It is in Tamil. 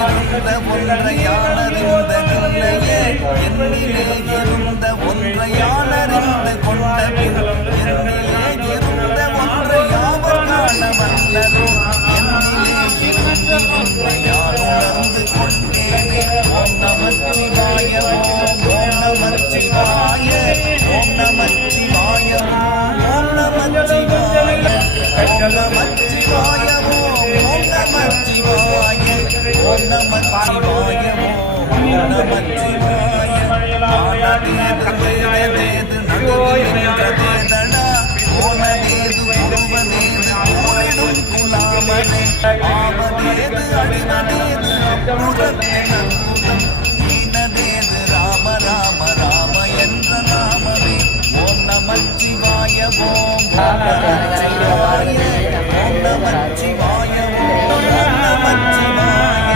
இருந்த ஒன்றையானறிந்த நிலையே என்னிலே இருந்த ஒன்றையானறிந்து கொண்ட பின் என்னிலே இருந்த ஒன்றை யாவர் காண வல்லரோ என்னிலே இருந்து ஒன்றை யார் உணர்ந்து கொண்டேனே ஓம் நமச்சிவாய ஓம் நமச்சிவாய ஓம் நமச்சிவாய ஓம் நமச்சிவாய ஓம் நமச்சிவாய ஓம் நமச்சிவாய ஓம் நமச்சிவாய ஓம் நமச்சிவாய ஆனதேது வேதேது நடுவேதேதடா ஓனதேது குருவதேது ஓரிடும் குலாமனே ஆவதேது அடிவதேது அப்புறத்தே அற்புதம் ஈனதேது ராம ராம ராம என்ற நாமமே ஓம் நமச்சிவாய ஓம் நமச்சிவாய ஓம் நமச்சிவாய